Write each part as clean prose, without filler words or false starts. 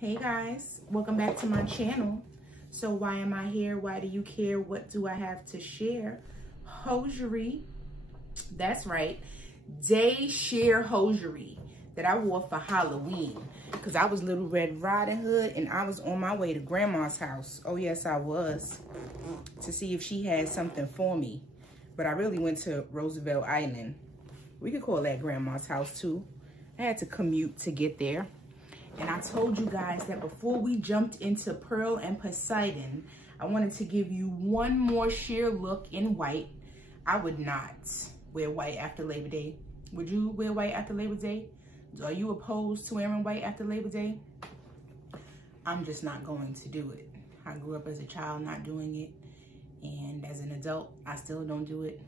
Hey guys, welcome back to my channel. So why am I here? Why do you care? What do I have to share? Hosiery, that's right, day sheer hosiery that I wore for Halloween because I was Little Red Riding Hood and I was on my way to grandma's house. Oh yes, I was, to see if she had something for me. But I really went to Roosevelt Island. We could call that grandma's house too. I had to commute to get there. And I told you guys that before we jumped into Pearl and Poseidon, I wanted to give you one more sheer look in white. I would not wear white after Labor Day. Would you wear white after Labor Day? Are you opposed to wearing white after Labor Day? I'm just not going to do it. I grew up as a child not doing it. And as an adult, I still don't do it.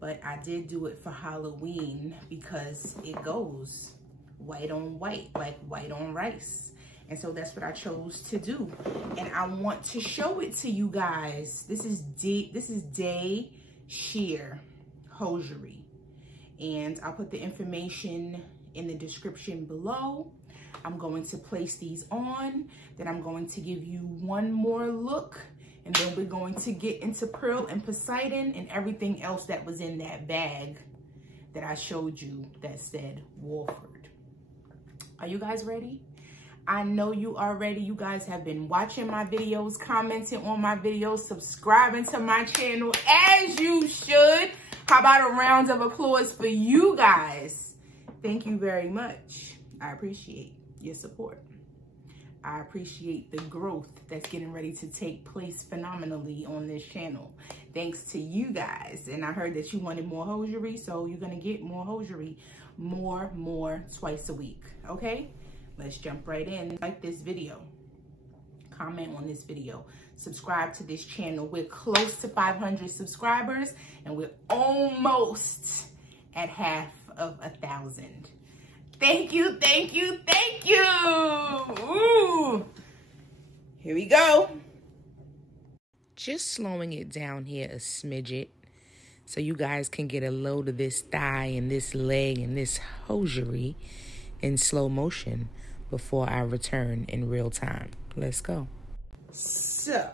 But I did do it for Halloween because it goes white on white, like white on rice. And so that's what I chose to do. And I want to show it to you guys. This is day sheer hosiery. And I'll put the information in the description below. I'm going to place these on. Then I'm going to give you one more look. And then we're going to get into Pearl and Poseidon and everything else that was in that bag that I showed you that said Wolford. Are you guys ready? I know you are ready. You guys have been watching my videos, commenting on my videos, subscribing to my channel as you should. How about a round of applause for you guys? Thank you very much. I appreciate your support. I appreciate the growth that's getting ready to take place phenomenally on this channel. Thanks to you guys. And I heard that you wanted more hosiery, so you're gonna get more hosiery. More twice a week, okay? Let's jump right in. Like this video, comment on this video, subscribe to this channel. We're close to 500 subscribers and we're almost at half of 1,000. Thank you, thank you, thank you. Ooh. Here we go. Just slowing it down here a smidget so you guys can get a load of this thigh and this leg and this hosiery in slow motion before I return in real time. Let's go. So,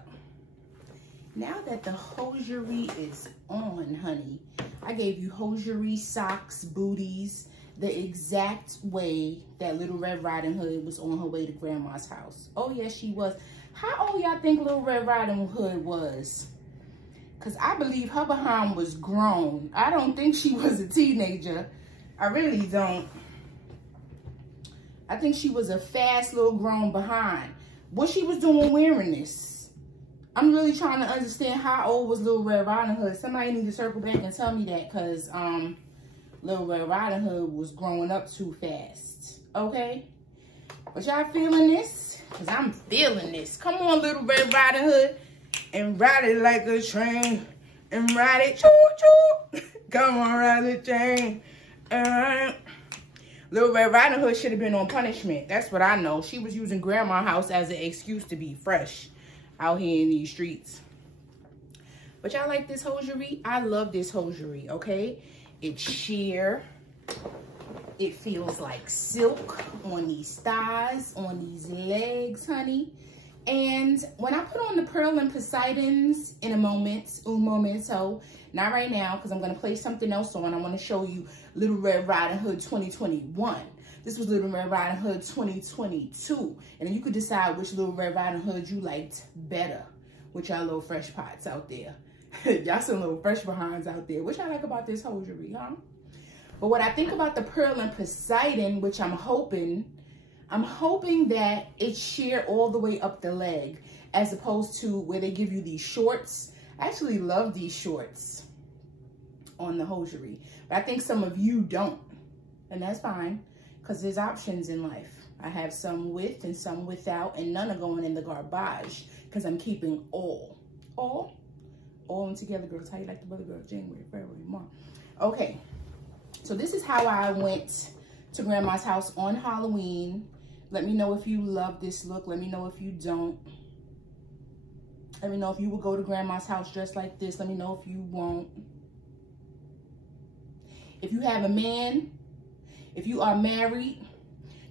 now that the hosiery is on, honey, I gave you hosiery, socks, booties, the exact way that Little Red Riding Hood was on her way to grandma's house. Oh, yes, she was. How old y'all think Little Red Riding Hood was? Because I believe her behind was grown. I don't think she was a teenager. I really don't. I think she was a fast little grown behind. What she was doing wearing this? I'm really trying to understand how old was Little Red Riding Hood. Somebody need to circle back and tell me that, because Little Red Riding Hood was growing up too fast. Okay? But y'all feeling this? Because I'm feeling this. Come on, Little Red Riding Hood. And ride it like a train. And ride it choo-choo. Come on, ride the train. Little Red Riding Hood should have been on punishment. That's what I know. She was using grandma's house as an excuse to be fresh out here in these streets. But y'all like this hosiery? I love this hosiery, okay? It's sheer. It feels like silk on these thighs, on these legs, honey. And when I put on the Pearl and Poseidons in a moment, un momento, not right now, because I'm going to place something else on. I want to show you Little Red Riding Hood 2021. This was Little Red Riding Hood 2022. And then you could decide which Little Red Riding Hood you liked better with y'all little fresh pots out there. Y'all some little fresh behinds out there. What y'all like about this hosiery, huh? But what I think about the Pearl and Poseidon, which I'm hoping that it's sheer all the way up the leg, as opposed to where they give you these shorts. I actually love these shorts on the hosiery, but I think some of you don't, and that's fine, because there's options in life. I have some with and some without, and none are going in the garbage, because I'm keeping all in together, girls. How you like the brother girl? January, February, March. Okay, so this is how I went to grandma's house on Halloween. Let me know if you love this look. Let me know if you don't. Let me know if you will go to grandma's house dressed like this. Let me know if you won't. If you have a man, if you are married,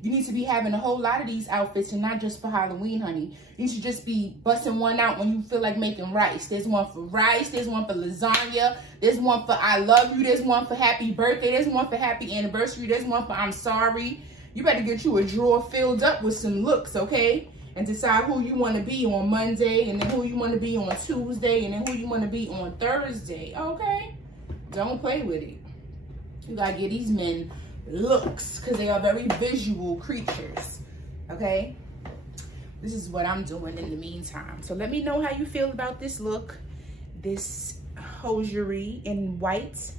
You need to be having a whole lot of these outfits and not just for Halloween, honey. You should just be busting one out when you feel like making rice. There's one for rice. There's one for lasagna. There's one for I love you. There's one for happy birthday. There's one for happy anniversary. There's one for I'm sorry. You better get you a drawer filled up with some looks, okay? And decide who you want to be on Monday, and then who you want to be on Tuesday, and then who you want to be on Thursday, okay? Don't play with it. You got to give these men looks because they are very visual creatures, okay? This is what I'm doing in the meantime. So let me know how you feel about this look, this hosiery in white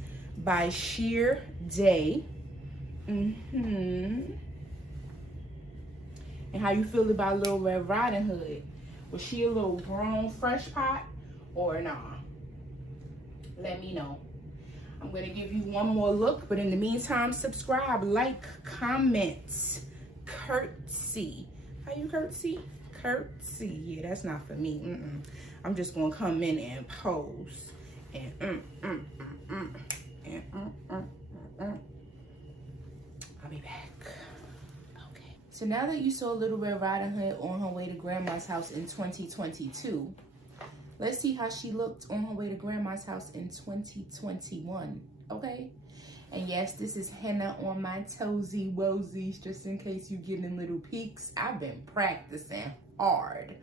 by Sheer Day. And how you feel about Little Red Riding Hood. Was she a little grown fresh pot or nah? Let me know. I'm going to give you one more look, but in the meantime, subscribe, like, comment, curtsy. How you curtsy? Curtsy. Yeah, that's not for me. I'm just going to come in and pose. And I'll be back. Okay. So now that you saw Little Red Riding Hood on her way to Grandma's house in 2022, let's see how she looked on her way to Grandma's house in 2021, okay? And yes, this is henna on my toesy woesies, just in case you're getting little peeks. I've been practicing hard,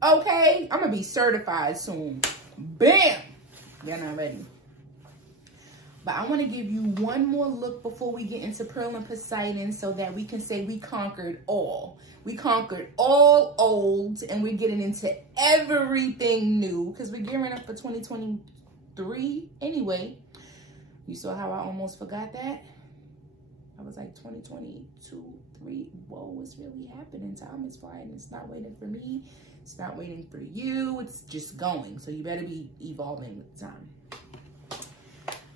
okay? I'm gonna be certified soon. Bam! Y'all not ready. But I want to give you one more look before we get into Pearl and Poseidon so that we can say we conquered all. We conquered all old and we're getting into everything new because we're gearing up for 2023 anyway. You saw how I almost forgot that? I was like 2022, 3. Whoa, it's really happening. Time is flying. It's not waiting for me. It's not waiting for you. It's just going. So you better be evolving with time.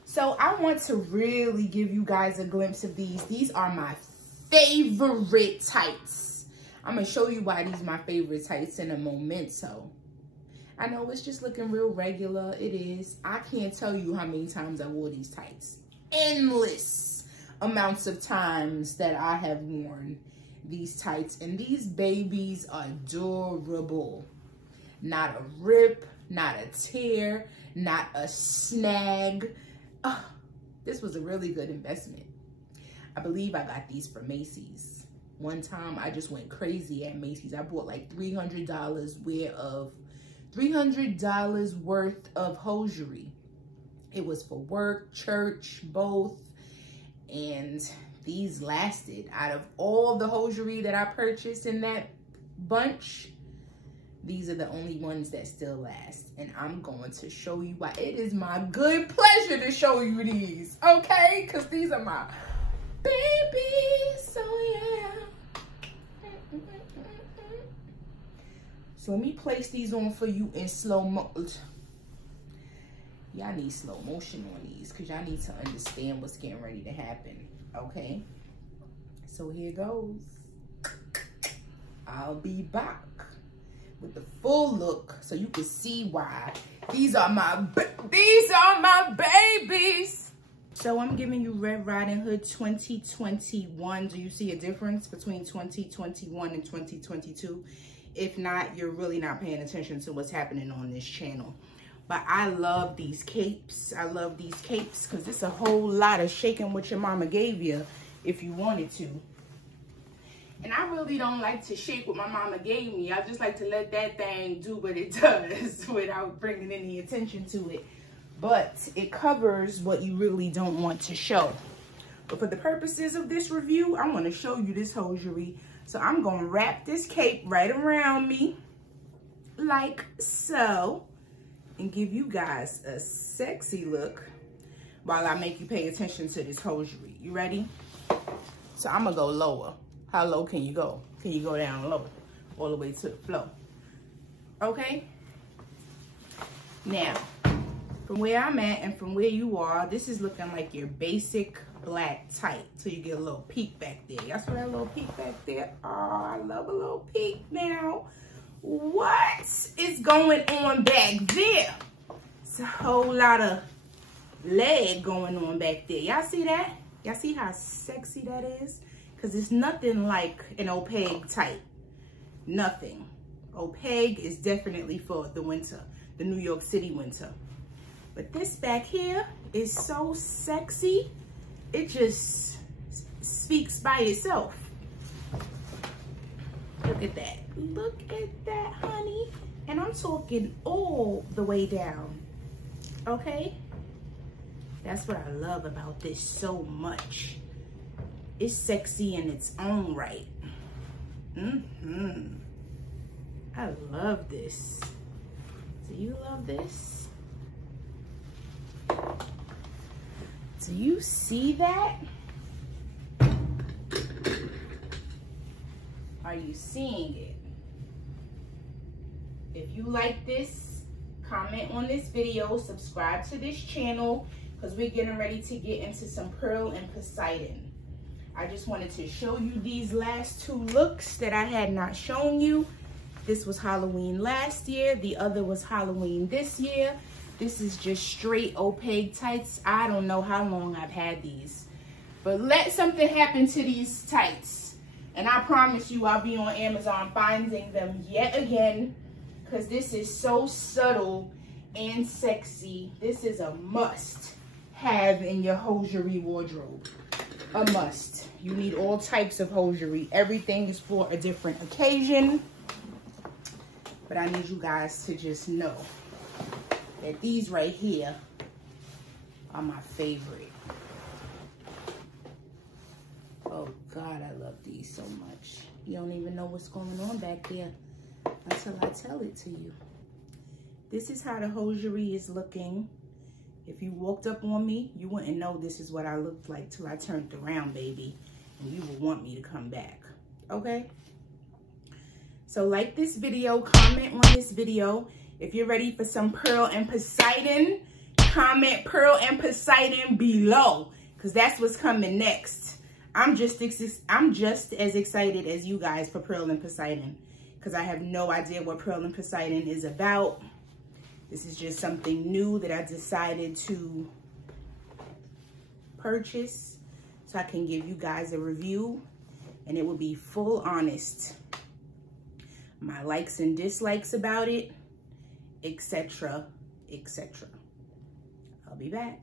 So I want to really give you guys a glimpse of these. These are my favorite tights. I'm going to show you why these are my favorite tights in a momento. I know it's just looking real regular. It is. I can't tell you how many times I wore these tights. Endless amounts of times that I have worn these tights. And these babies are durable. Not a rip, not a tear, not a snag. Oh, this was a really good investment. I believe I got these for Macy's. One time I just went crazy at Macy's. I bought like $300 worth of hosiery. It was for work, church, both. And these lasted. Out of all the hosiery that I purchased in that bunch, these are the only ones that still last. And I'm going to show you why. It is my good pleasure to show you these, okay? Because these are my babies, so yeah. So let me place these on for you in slow motion. Y'all need slow motion on these because y'all need to understand what's getting ready to happen, okay? So here goes. I'll be back with the full look so you can see why these are my babies. So I'm giving you Red Riding Hood 2021. Do you see a difference between 2021 and 2022? If not, you're really not paying attention to what's happening on this channel. But I love these capes. I love these capes because it's a whole lot of shaking what your mama gave you if you wanted to. And I really don't like to shake what my mama gave me. I just like to let that thing do what it does without bringing any attention to it. But it covers what you really don't want to show. But for the purposes of this review, I want to show you this hosiery. So I'm going to wrap this cape right around me like so and give you guys a sexy look while I make you pay attention to this hosiery. You ready? So I'm going to go lower. How low can you go? Can you go down low? All the way to the floor. Okay? Now, from where I'm at and from where you are, this is looking like your basic black tight. So you get a little peek back there. Y'all see that little peek back there? Oh, I love a little peek now. What is going on back there? It's a whole lot of leg going on back there. Y'all see that? Y'all see how sexy that is? because it's nothing like an opaque type. Nothing. Opaque is definitely for the winter, the New York City winter. But this back here is so sexy. It just speaks by itself. Look at that. Look at that, honey. And I'm talking all the way down. Okay? That's what I love about this so much. It's sexy in its own right. I love this. Do you love this? Do you see that? Are you seeing it? If you like this, comment on this video, subscribe to this channel, because we're getting ready to get into some Pearl and Poseidon. I just wanted to show you these last two looks that I had not shown you. This was Halloween last year. The other was Halloween this year. This is just straight opaque tights. I don't know how long I've had these, but let something happen to these tights, and I promise you I'll be on Amazon finding them yet again, because this is so subtle and sexy. This is a must have in your hosiery wardrobe. A must. You need all types of hosiery. Everything is for a different occasion. But I need you guys to just know that these right here are my favorite. Oh God, I love these so much. You don't even know what's going on back there until I tell it to you. This is how the hosiery is looking. If you walked up on me, you wouldn't know this is what I looked like till I turned around, baby. And you would want me to come back, okay? So like this video, comment on this video. If you're ready for some Pearl and Poseidon, comment Pearl and Poseidon below, because that's what's coming next. I'm just as excited as you guys for Pearl and Poseidon, because I have no idea what Pearl and Poseidon is about. This is just something new that I decided to purchase so I can give you guys a review, and it will be full honest. My likes and dislikes about it, etc., etc. I'll be back.